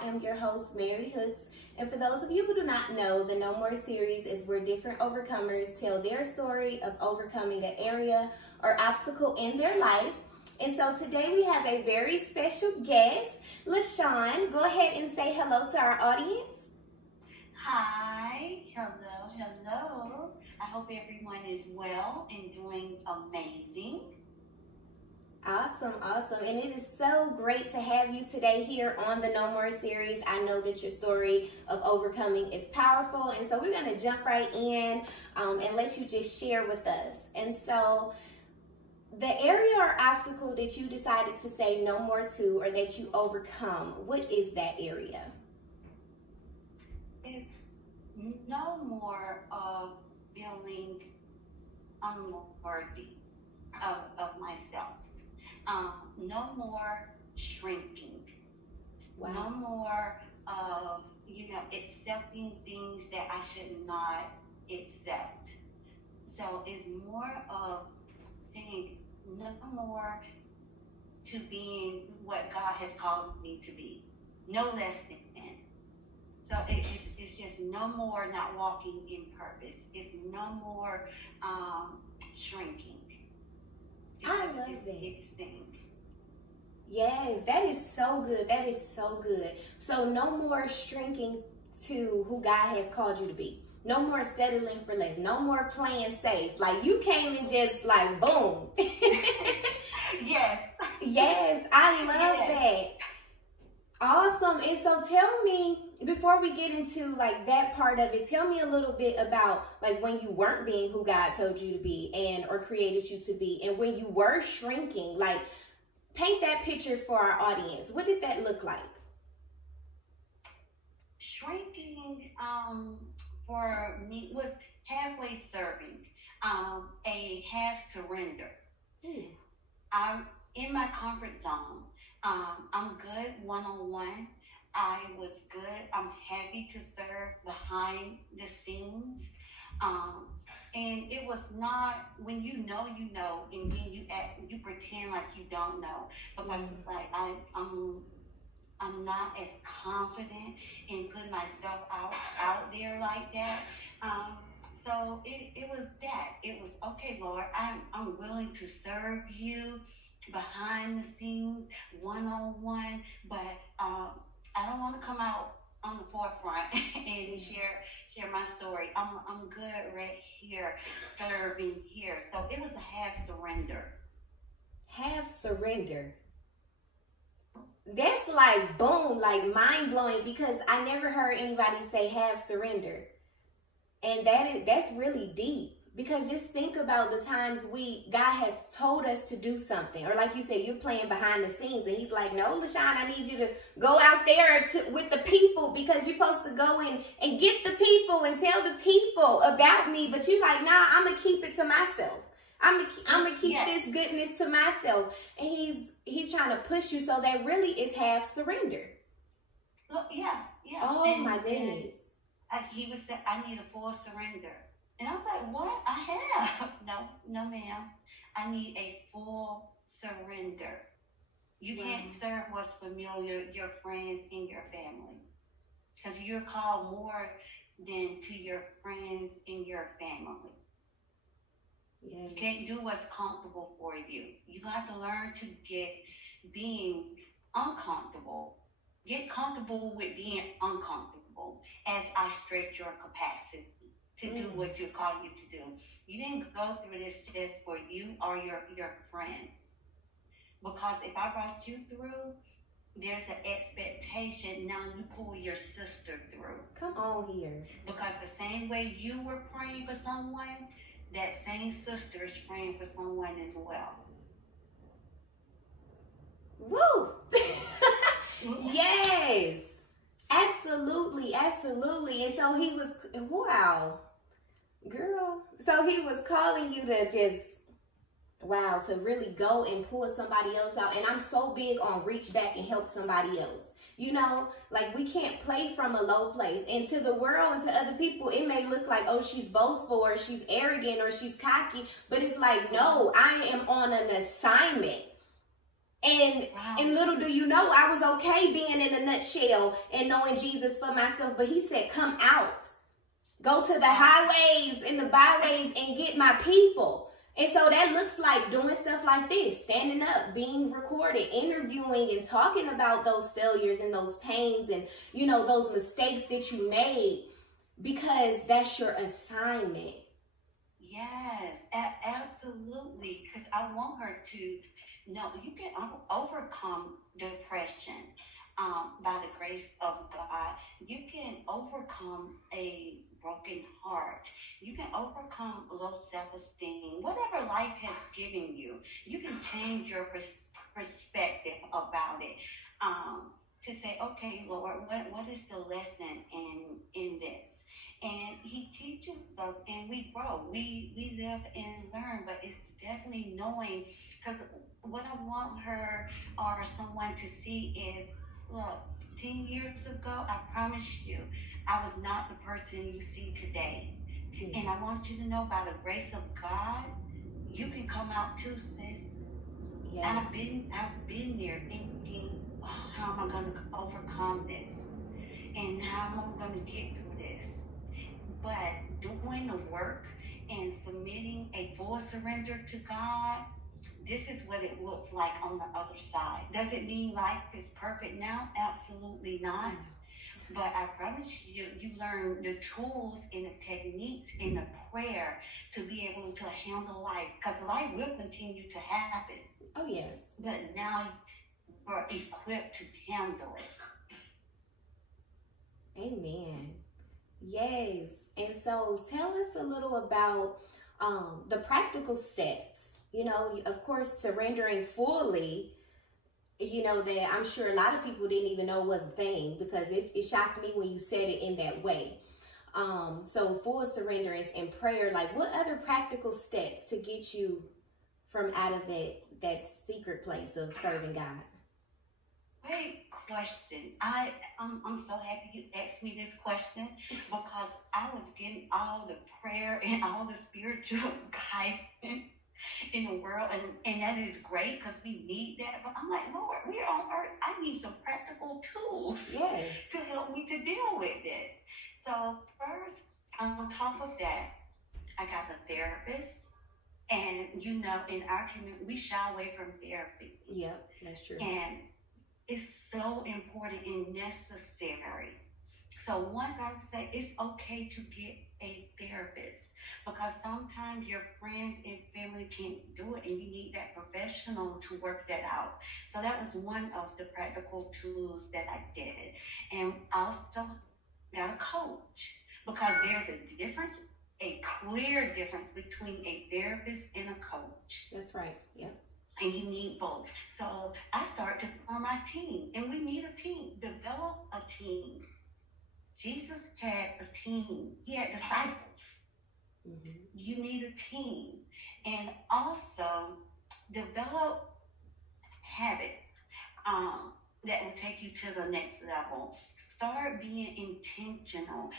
I am your host, Mary Hooks. And for those of you who do not know, the No More series is where different overcomers tell their story of overcoming an area or obstacle in their life. And so today we have a very special guest, Lashun. Go ahead and say hello to our audience. Hi, hello. I hope everyone is well and doing amazing. Awesome. And it is so great to have you today here on the No More series. I know that your story of overcoming is powerful. And so we're going to jump right in and let you just share with us. And so the area or obstacle that you decided to say no more to, or that you overcome, what is that area? It's no more of feeling unworthy of myself. No more shrinking. Wow. No more of, accepting things that I should not accept. So it's more of saying no more to being what God has called me to be. No less than. So it's just no more not walking in purpose. It's no more shrinking. I love that. It's thing. Yes, that is so good. That is so good. So no more shrinking to who God has called you to be. No more settling for less. No more playing safe. Like you came and just like boom. Yes. Yes, I love that. Awesome. And so tell me, before we get into like that part of it, tell me a little bit about like when you weren't being who God told you to be or created you to be, and when you were shrinking. Like, paint that picture for our audience. What did that look like? Shrinking for me was halfway serving, a half surrender. I'm in my comfort zone. I'm good one-on-one. I was good. I'm happy to serve behind the scenes. And it was not, when you know, and then you pretend like you don't know, because it's like I'm not as confident in putting myself out there like that. So it was that. It was, okay, Lord, I'm willing to serve you behind the scenes, one-on-one, but I don't want to come out on the forefront and share my story. I'm good right here, serving here. So it was a half surrender. Half surrender. That's like boom, like mind blowing, because I never heard anybody say half surrender. And that's really deep. Because just think about the times God has told us to do something. Or like you said, you're playing behind the scenes. And he's like, no, Lashun, I need you to go out there with the people, because you're supposed to go in and get the people and tell the people about me. But you're like, nah, I'm going to keep it to myself. I'm going to keep this goodness to myself. And he's trying to push you. So that really is half surrender. Well, yeah. Oh, my goodness. He would say, I need a full surrender. And I was like, what? I have. No, ma'am. I need a full surrender. You can't serve what's familiar, your friends and your family. Because you're called more than to your friends and your family. Yes. You can't do what's comfortable for you. You have to learn to being uncomfortable. Get comfortable with being uncomfortable as I stretch your capacity to do what you're called you to do. You didn't go through this just for you or your friends. Because if I brought you through, there's an expectation now you pull your sister through. Come on here. Because the same way you were praying for someone, that same sister is praying for someone as well. Woo! Yes. Absolutely. And so he was, wow, girl. So he was calling you to just, wow, to really go and pull somebody else out. And I'm so big on reach back and help somebody else. You know, like we can't play from a low place. And to the world and to other people, it may look like, oh, she's boastful or she's arrogant or she's cocky. But it's like, no, I am on an assignment. And Wow. and little do you know, I was okay being in a nutshell and knowing Jesus for myself. But he said, come out. Go to the highways and the byways and get my people. And so that looks like doing stuff like this, standing up, being recorded, interviewing and talking about those failures and those pains and, you know, those mistakes that you made, because that's your assignment. Yes, absolutely. Because I want her to know you can overcome depression by the grace of God. You can overcome a broken heart. You can overcome low self-esteem. Whatever life has given you, you can change your perspective about it. To say, okay, Lord, what is the lesson in this? And he teaches us and we grow. We live and learn, but it's definitely knowing, because what I want her or someone to see is, look, 10 years ago, I promise you, I was not the person you see today. Yeah. And I want you to know, by the grace of God, you can come out too, sis. Yes. And I've been there thinking, oh, how am I going to overcome this? And how am I going to get through this? But doing the work and submitting a full surrender to God, this is what it looks like on the other side. Does it mean life is perfect now? Absolutely not. But I promise you, you learn the tools and the techniques and the prayer to be able to handle life. Because life will continue to happen. Oh, yes. But now we're equipped to handle it. Amen. Yes. And so tell us a little about the practical steps. You know, of course, surrendering fully, you know, that I'm sure a lot of people didn't even know was a thing, because it shocked me when you said it in that way. So full surrenderance and prayer, like what other practical steps to get you from out of that secret place of serving God? Great question. I'm so happy you asked me this question, because I was getting all the prayer and all the spiritual guidance in the world, and that is great because we need that. But I'm like, Lord, we're on earth. I need some practical tools, yes, to help me to deal with this. So first, on top of that, I got a therapist. And you know, in our community, we shy away from therapy. Yep, that's true. And it's so important and necessary. So once I would say it's okay to get a therapist, because sometimes your friends and family can't do it and you need that professional to work that out. So that was one of the practical tools that I did. And also got a coach, because there's a difference, a clear difference between a therapist and a coach. That's right. Yeah. And you need both. So I started to form my team, and we need a team. Develop a team. Jesus had a team. He had disciples. Mm-hmm. You need a team. And also develop habits that will take you to the next level. Start being intentional.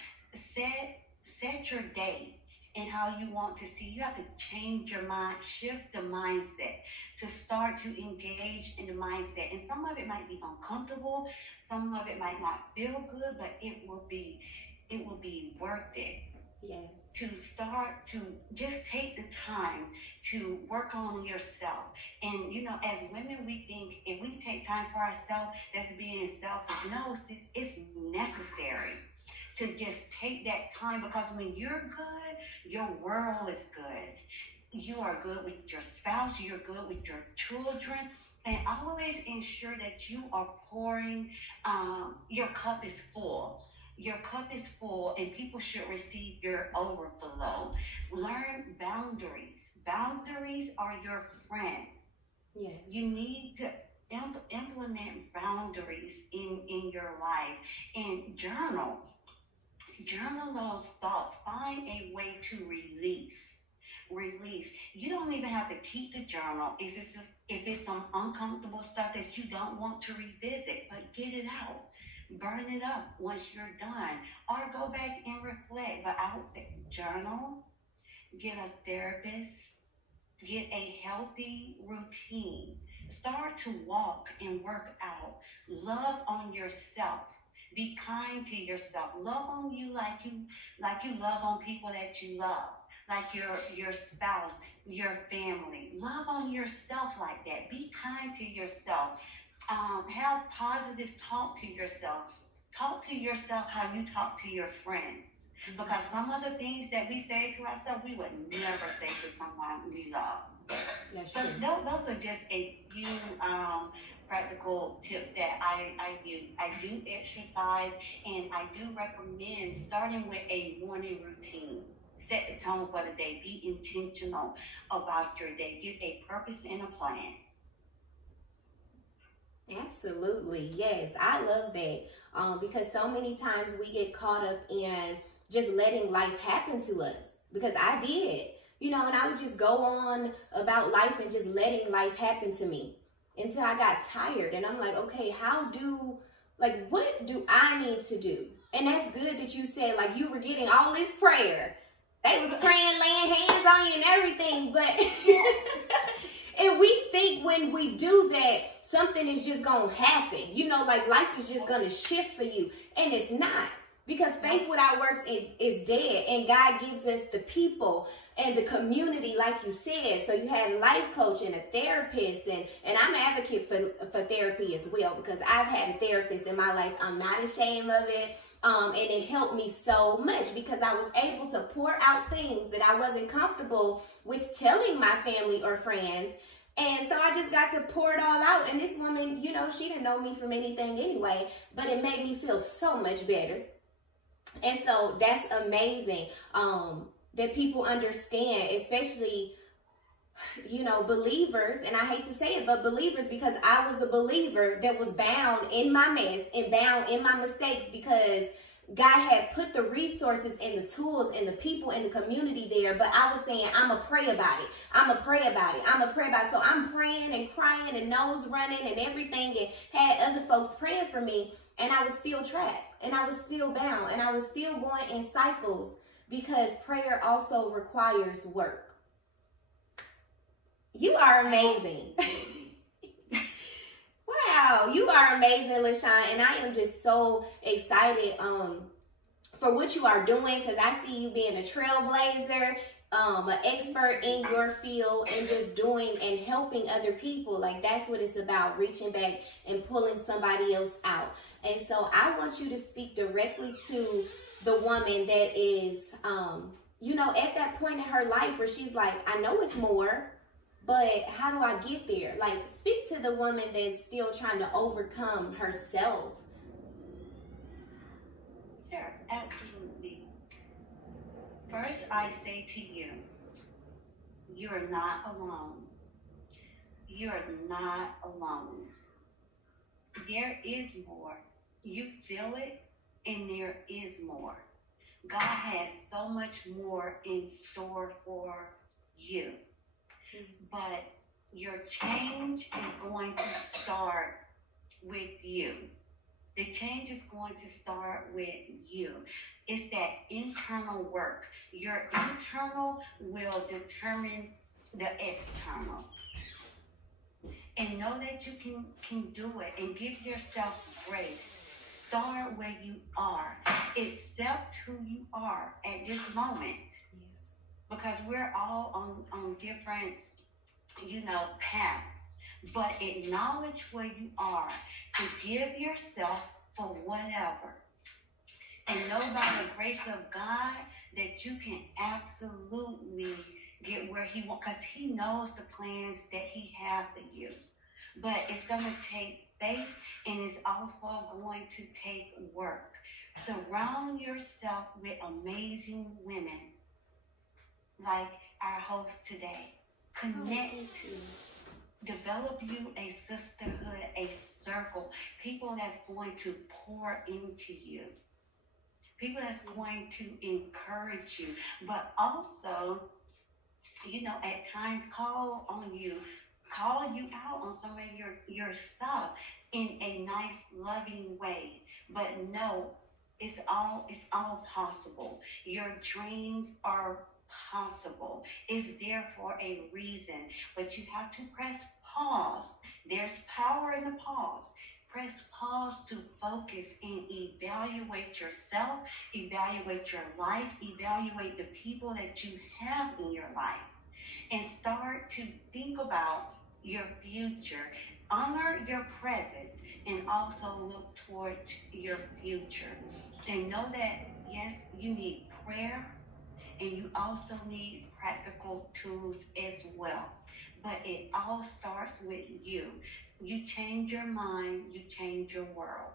Set your day and how you want to see. You have to change your mind, shift the mindset to start to engage in the mindset. And some of it might be uncomfortable, some of it might not feel good, but it will be worth it. Yes. To start to just take the time to work on yourself. And you know, as women, we think if we take time for ourselves, that's being selfish. No, it's necessary to just take that time, because when you're good, your world is good. You are good with your spouse, you're good with your children, and always ensure that you are pouring, your cup is full. Your cup is full, and people should receive your overflow. Learn boundaries. Boundaries are your friend. Yes. You need to implement boundaries in your life, and journal those thoughts. Find a way to release. You don't even have to keep the journal if it's some uncomfortable stuff that you don't want to revisit, but get it out. Burn it up once you're done, or go back and reflect. But I would say journal, get a therapist, get a healthy routine. Start to walk and work out. Love on yourself. Be kind to yourself. Love on you like you love on people that you love, like your spouse, your family. Love on yourself like that. Be kind to yourself. Have positive talk to yourself. Talk to yourself how you talk to your friends. Because some of the things that we say to ourselves, we would never say to someone we love. That's So true. those are just a few practical tips that I use. I do exercise, and I do recommend starting with a morning routine. Set the tone for the day. Be intentional about your day. Get a purpose and a plan. Absolutely. Yes, I love that. Because so many times we get caught up in just letting life happen to us. Because I did, you know, and I would just go on about life and just letting life happen to me until I got tired. And I'm like, okay, what do I need to do? And that's good that you said, like, you were getting all this prayer. They was praying, laying hands on you and everything. But, and we think when we do that, something is just going to happen. You know, like life is just going to shift for you. And it's not. Because faith without works is dead. And God gives us the people and the community, like you said. So you had a life coach and a therapist. And I'm an advocate for therapy as well. Because I've had a therapist in my life. I'm not ashamed of it. And it helped me so much because I was able to pour out things that I wasn't comfortable with telling my family or friends. And so I just got to pour it all out. And this woman, you know, she didn't know me from anything anyway, but it made me feel so much better. And so that's amazing that people understand, especially, you know, believers. And I hate to say it, but believers, because I was a believer that was bound in my mess and bound in my mistakes because God had put the resources and the tools and the people and the community there. But I was saying, I'm going to pray about it. I'm going to pray about it. I'm going to pray about it. So I'm praying and crying and nose running and everything and had other folks praying for me. And I was still trapped and I was still bound and I was still going in cycles because prayer also requires work. You are amazing. Wow, you are amazing, Lashun, and I am just so excited for what you are doing because I see you being a trailblazer, an expert in your field and just doing and helping other people. Like that's what it's about, reaching back and pulling somebody else out. And so I want you to speak directly to the woman that is, you know, at that point in her life where she's like, I know it's more, but how do I get there? Like, speak to the woman that's still trying to overcome herself. Sure, absolutely. First, I say to you, you are not alone. You are not alone. There is more. You feel it, and there is more. God has so much more in store for you. But your change is going to start with you. The change is going to start with you. It's that internal work. Your internal will determine the external. And know that you can do it and give yourself grace. Start where you are. Accept who you are at this moment. Because we're all on different, you know, paths. But acknowledge where you are. Forgive yourself for whatever. And know by the grace of God that you can absolutely get where he wants. Because he knows the plans that he has for you. But it's going to take faith and it's also going to take work. Surround yourself with amazing women like our host today. Connect, develop you a sisterhood, a circle, people that's going to pour into you, people that's going to encourage you, but also, you know, at times call you out on some of your stuff in a nice, loving way. But no, it's all possible. Your dreams are possible. It's there for a reason. But you have to press Pause. There's power in the pause. Press pause to focus and evaluate yourself, evaluate your life, evaluate the people that you have in your life, and start to think about your future. Honor your present and also look towards your future. And know that, yes, you need prayer and you also need practical tools as well. But it all starts with you. You change your mind, you change your world.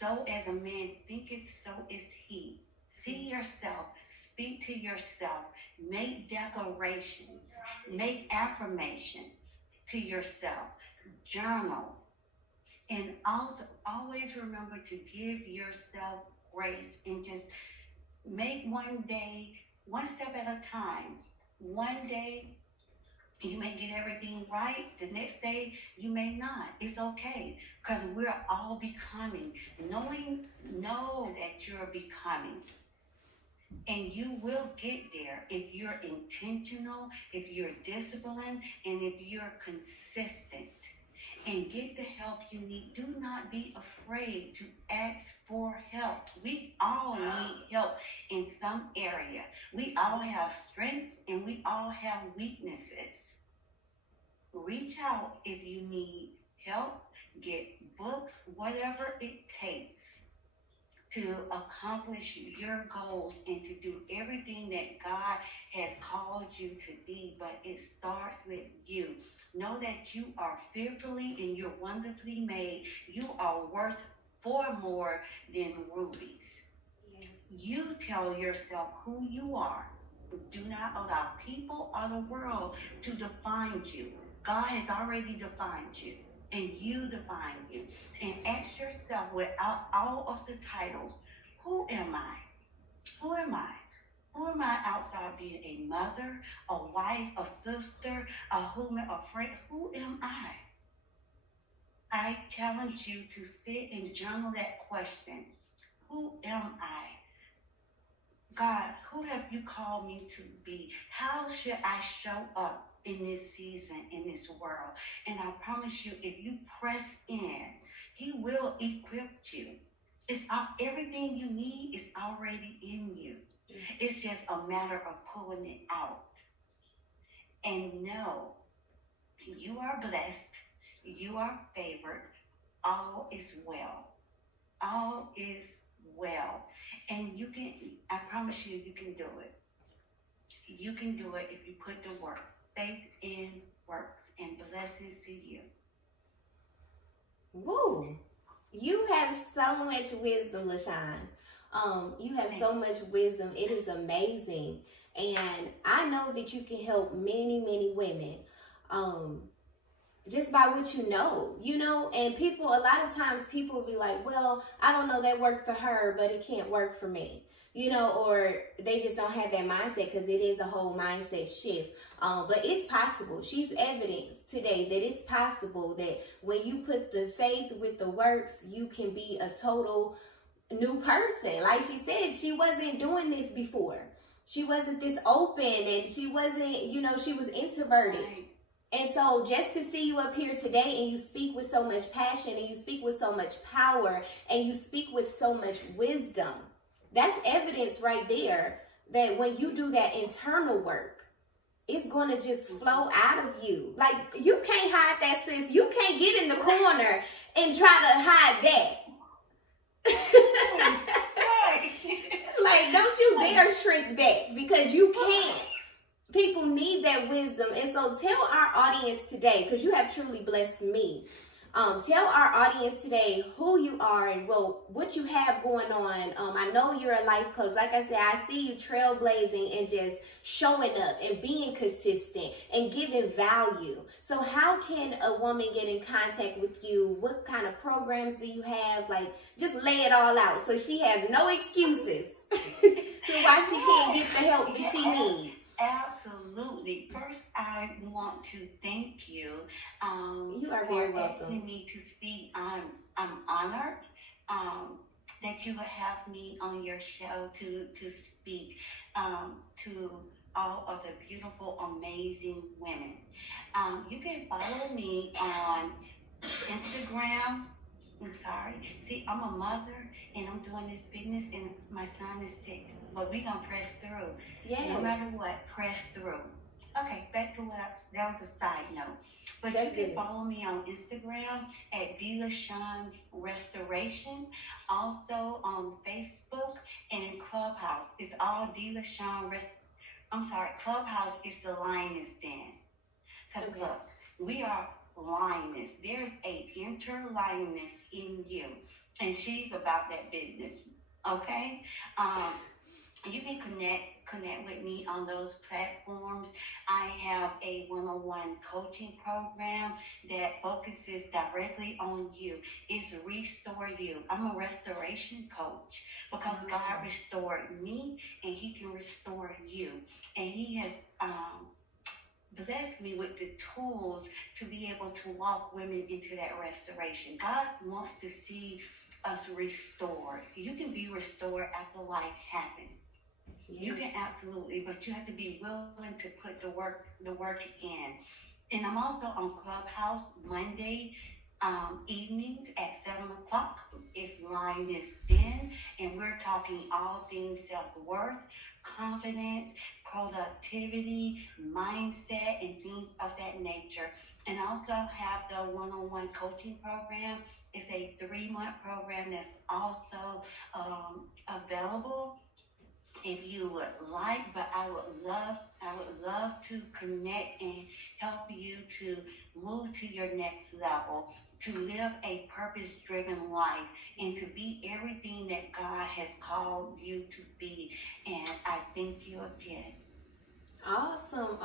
So as a man thinketh, so is he. See yourself, speak to yourself, make declarations, make affirmations to yourself, journal, and also always remember to give yourself grace and just make one day, one step at a time. One day you may get everything right. The next day you may not. It's okay because we're all becoming. Know that you're becoming. And you will get there if you're intentional, if you're disciplined, and if you're consistent. And get the help you need. Do not be afraid to ask for help. We all need help in some area. We all have strengths and we all have weaknesses. Reach out if you need help. Get books, whatever it takes to accomplish your goals and to do everything that God has called you to be. But it starts with you. Know that you are fearfully and you're wonderfully made. You are worth far more than rubies. Yes. You tell yourself who you are. Do not allow people or the world to define you. God has already defined you, and you define you. And ask yourself without all of the titles, who am I? Who am I? Who am I outside being a mother, a wife, a sister, a friend? Who am I? I challenge you to sit and journal that question. Who am I? God, who have you called me to be? How should I show up in this season, in this world? And I promise you, if you press in, he will equip you. It's everything you need is already in you. It's just a matter of pulling it out. And know you are blessed. You are favored. All is well. All is well. And you can, I promise you, you can do it. You can do it if you put the work. Faith in works, and blessings to you. Woo! You have so much wisdom, Lashun. You have so much wisdom. It is amazing. And I know that you can help many, many women. Just by what you know, and people, a lot of times people will be like, well, I don't know, that worked for her, but it can't work for me, or they just don't have that mindset because it is a whole mindset shift. But it's possible. She's evidence today that it's possible that when you put the faith with the works, you can be a total new person. Like she said, she wasn't doing this before. She wasn't this open, and she wasn't, she was introverted. Right. And so just to see you up here today and you speak with so much passion and you speak with so much power and you speak with so much wisdom, that's evidence right there that when you do that internal work, it's going to just flow out of you. Like, you can't hide that, sis. You can't get in the corner and try to hide that. Like, don't you dare shrink back, because you can't. People need that wisdom. And so tell our audience today, because you have truly blessed me. Tell our audience today who you are and what you have going on. I know you're a life coach. Like I said, I see you trailblazing and just showing up and being consistent and giving value. So how can a woman get in contact with you? What kind of programs do you have? Like, just lay it all out so she has no excuses to why she can't get the help that she needs. Absolutely. First, I want to thank you. You are very welcome. For asking me to speak. I'm honored that you would have me on your show to speak to all of the beautiful, amazing women. You can follow me on Instagram. I'm sorry. See, I'm a mother and I'm doing this business and my son is sick. But we're going to press through. Yes. No matter what, press through. Okay, back to that was a side note. But That's you can good. follow me on Instagram at Lashun's Restoration. Also on Facebook and Clubhouse. It's all Lashun Clubhouse is the Lioness Den. Because look, we are lioness. There's a inner lioness in you. And she's about that business. Okay? You can connect with me on those platforms. I have a one-on-one coaching program that focuses directly on you. It's Restore You. I'm a restoration coach because God restored me and he can restore you. And he has blessed me with the tools to be able to walk women into that restoration. God wants to see us restored. You can be restored after life happens. Yes. You can absolutely, but you have to be willing to put the work in. And I'm also on Clubhouse Monday evenings at 7 o'clock. It's Lioness Den, and we're talking all things self-worth, confidence, productivity, mindset, and things of that nature. And I also have the one-on-one coaching program. It's a 3-month program that's also available if you would like, but I would love to connect and help you to move to your next level, to live a purpose-driven life, and to be everything that God has called you to be. And I thank you again. Awesome.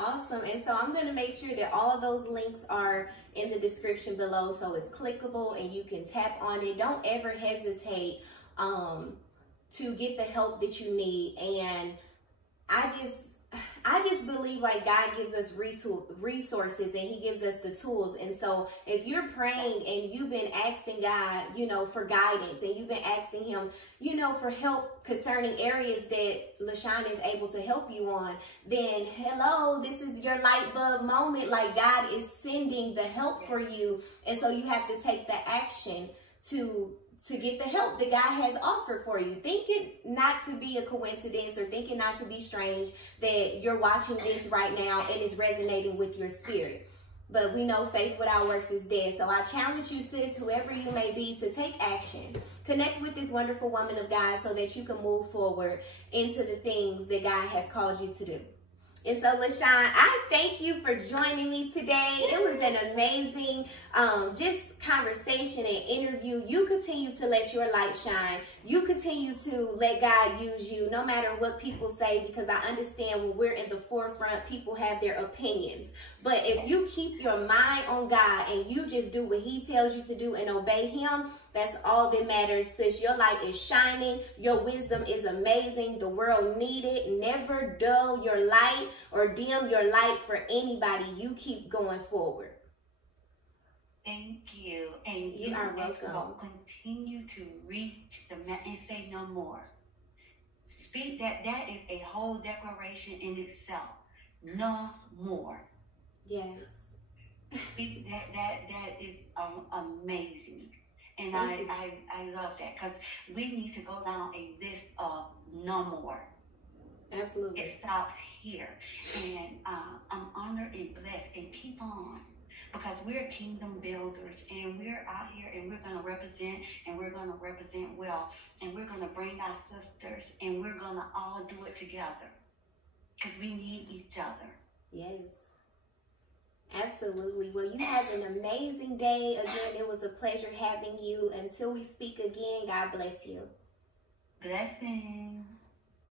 And so I'm going to make sure that all of those links are in the description below, so it's clickable and you can tap on it. Don't ever hesitate to get the help that you need. And I just believe like God gives us resources and he gives us the tools. And so if you're praying and you've been asking God, for guidance, and you've been asking him, for help concerning areas that Lashun is able to help you on, then hello, this is your light bulb moment. Like God is sending the help for you. And so you have to take the action to get the help that God has offered for you. Think it not to be a coincidence, or think it not to be strange that you're watching this right now and it's resonating with your spirit. But we know faith without works is dead. So I challenge you, sis, whoever you may be, to take action. Connect with this wonderful woman of God so that you can move forward into the things that God has called you to do. And so, Lashun, I thank you for joining me today. It was an amazing just conversation and interview. You continue to let your light shine. You continue to let God use you, no matter what people say, because I understand when we're in the forefront, people have their opinions. But if you keep your mind on God and you just do what he tells you to do and obey him, that's all that matters, sis. Your light is shining. Your wisdom is amazing. The world needs it. Never dull your light or dim your light for anybody. You keep going forward. Thank you. And you are welcome. Continue to reach the and say no more. Speak that is a whole declaration in itself. No more. Yes. Speak that is amazing. And I love that, because we need to go down a list of no more. Absolutely. It stops here. And I'm honored and blessed, and keep on, because we're kingdom builders, and we're out here, and we're going to represent, and we're going to represent well, and we're going to bring our sisters, and we're going to all do it together, because we need each other. Yes. Absolutely. Well, you have an amazing day. Again, it was a pleasure having you. Until we speak again, God bless you. Blessings.